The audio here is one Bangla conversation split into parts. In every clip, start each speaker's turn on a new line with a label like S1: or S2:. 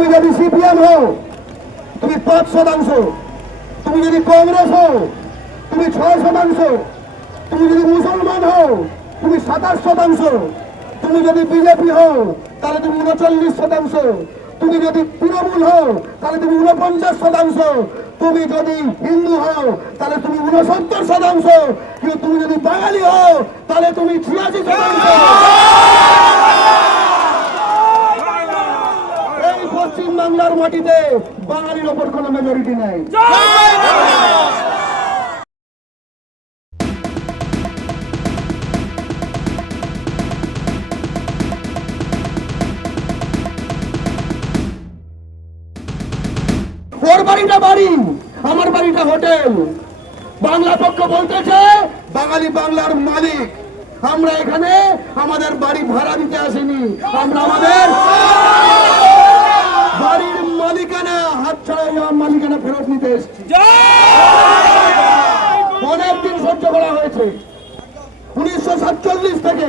S1: তুমি যদি সিপিএম হও, তুমি পাঁচ শতাংশ। তুমি যদি কংগ্রেস হও, তুমি ছয় শতাংশ। তুমি যদি মুসলমান হও, তুমি সাতাশ শতাংশ। তুমি যদি বিজেপি হও, তাহলে তুমি উনচল্লিশ শতাংশ। তুমি যদি তৃণমূল হও, তাহলে তুমি উনপঞ্চাশ শতাংশ। তুমি যদি হিন্দু হও, তাহলে তুমি উনসত্তর শতাংশ। কিন্তু তুমি যদি বাঙালি হও, তাহলে তুমি ছিয়াশি শতাংশ এই পশ্চিম বাংলার মাটিতে বাঙালির ওপর কোনো মেজরিটি নেই। ওর বাড়িটা বাড়ি, আমার বাড়িটা হোটেল। বাংলা পক্ষ বলতেছে, বাঙালি বাংলার মালিক। আমরা এখানে আমাদের বাড়ি ভাড়া দিতে আসিনি। আমরা আমাদের বাড়ির মালিকানা হাত ছাড়াই আমার মালিকানা ফেরত নিতে এসেছি অনেকদিন সহ্য করা হয়েছে উনিশশো সাতচল্লিশ থেকে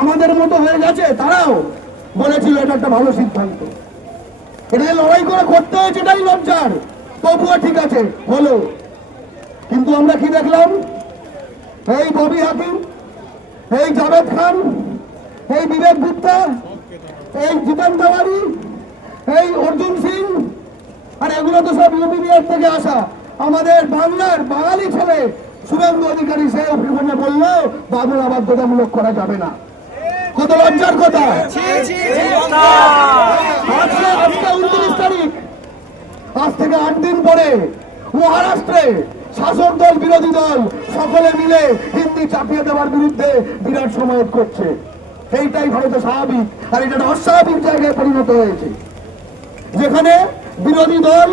S1: আমাদের মতো হয়ে গেছে, তারাও বলেছিল এটা একটা ভালো সিদ্ধান্ত। এটা যে লড়াই করে করতে হয়েছে এটাই লজ্জার। তবুও ঠিক আছে, হলো। কিন্তু আমরা কি দেখলাম? এই ববি হাকিম, এই জাভেদ খান, এই বিবেক গুপ্তা, এই জিতেন তেওয়ারি, এই অর্জুন সিং, আর এগুলো তো সব ইউপি বিহার থেকে আসা। আমাদের বাংলার বাঙালি ছেলে শুভেন্দু অধিকারী সে বলল বাংলা বাধ্যতামূলক করা যাবে না। কত লজ্জার কথা? আজকে আজকে উনত্রিশ তারিখ। আজ থেকে আট দিন পরে মহারাষ্ট্রে শাসক দল বিরোধী দল সকলে মিলে হিন্দি চাপিয়ে দেওয়ার বিরুদ্ধে বিরাট সমাবেশ করছে। এইটাই ভারতে স্বাভাবিক আর এটা অস্বাভাবিক জায়গায় পরিণত হয়েছে। যেখানে বিরোধী দল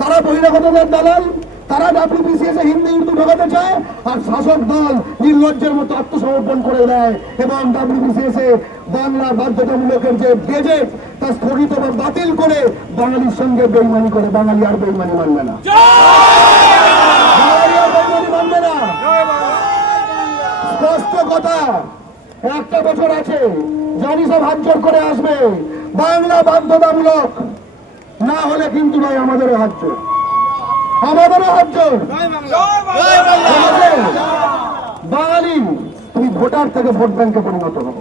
S1: তারা বহিরাগতদের দালাল তারা ডাব্লিউবিসিএস এ হিন্দি উর্দু ঢোকাতে চায় আর শাসক দল নির্লজ্জের মতো আত্মসমর্পণ করে দেয়। এবং ডাব্লিউবিসিএস এ বাংলা বাধ্যতামূলকের যে গেজেট তা স্থগিত বা বাতিল করে বাঙালির সঙ্গে বেইমানি করে। বাঙালি আর বেইমানি মানবে না। স্পষ্ট কথা একটা বছর আছে জানি সব হাত জোর করে আসবে। বাংলা বাধ্যতামূলক না হলে কিন্তু ভাই আমাদেরও হাত জোর আমাদেরও আমাদের বাঙালি তুমি ভোটার থেকে ভোট ব্যাংকে পরিণত হব।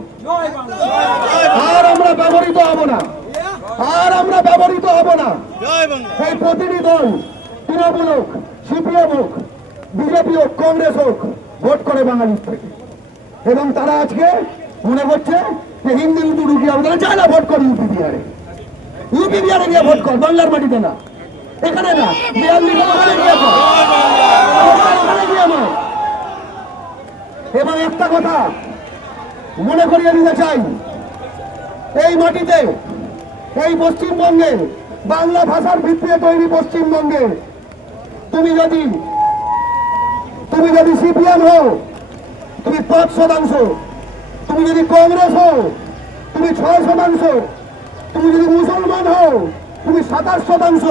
S1: আর আমরা ব্যবহৃত হব না। আর আমরা ব্যবহৃত হব না। এই প্রতিটি দল তৃণমূল হোক সিপিএম হোক বিজেপি হোক কংগ্রেস হোক ভোট করে বাঙালির থেকে। এবং তারা আজকে মনে করছে যে হিন্দি উর্দু ঢুকি হবে চায় না ভোট কর ইউপি বিহারে। ইউপি বিহারে গিয়ে ভোট কর বাংলার মাটিতে না। এখানে না বিহার নিয়ে ওখানে গিয়ে কর ওখানে গিয়ে নয়। এবং একটা কথা মনে করিয়ে দিতে চাই এই মাটিতে, এই পশ্চিমবঙ্গে, বাংলা ভাষার ভিত্তিতে তৈরি পশ্চিমবঙ্গে, তুমি যদি তুমি যদি সিপিএম হও, তুমি পাঁচ শতাংশ, তুমি যদি কংগ্রেস হও, তুমি ছয় শতাংশ, তুমি যদি মুসলমান হও, তুমি সাতাশ শতাংশ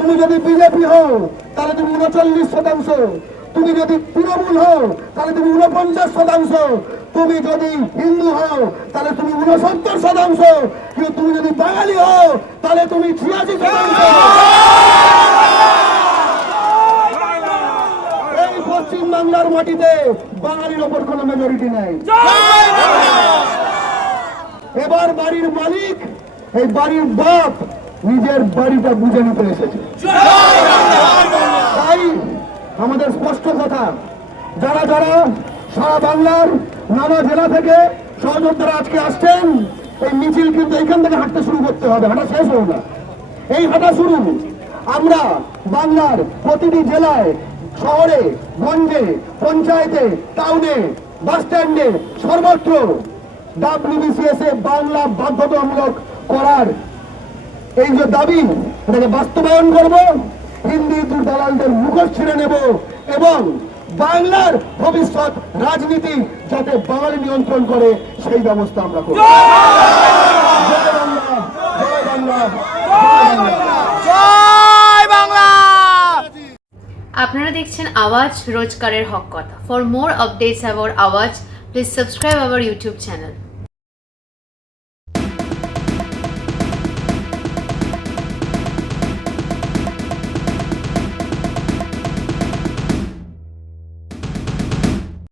S1: তুমি যদি বিজেপি হও তাহলে তুমি উনচল্লিশ শতাংশ। তুমি যদি তৃণমূল হও তাহলে তুমি উনপঞ্চাশ শতাংশ। তুমি যদি হিন্দু হও তাহলে তুমি উনসত্তর শতাংশ। কিন্তু তুমি যদি বাঙালি হও তাহলে তুমি ছিয়াশি শতাংশ। এই পশ্চিম বাংলার মাটিতে বাঙালির ওপর কোনো মেজরিটি নেই। এবার বাড়ির মালিক এই বাড়ির বাপ নিজের বাড়িটা বুঝে নিতে এসেছে। তাই আমাদের স্পষ্ট কথা, যারা যারা সারা বাংলার নানা জেলা থেকে সহযোদ্ধারা আজকে আসছেন, এই মিছিল কিন্তু এখান থেকে হাঁটতে শুরু করতে হবে, হাঁটা শেষ হোক না। এই হাঁটা শুরু, আমরা বাংলার প্রতিটি জেলায়, শহরে, গঞ্জে, পঞ্চায়েতে, টাউনে, বাস স্ট্যান্ডে সর্বত্র ডাব্লিউবিসিএস এ বাংলা বাধ্যতামূলক করার এই যে দাবি এটাকে বাস্তবায়ন করব হিন্দি দালালদের মুখোশ ছিঁড়ে নেব এবং বাংলার ভবিষ্যৎ রাজনীতি যাতে বাঙালি নিয়ন্ত্রণ করে সেই ব্যবস্থা আমরা করব। জয় বাংলা! জয় বাংলা! জয় বাংলা!
S2: জয় বাংলা!
S3: আপনারা দেখছেন আওয়াজ রোজকারের হক কথা। For more updates about Awaaz please subscribe our YouTube channel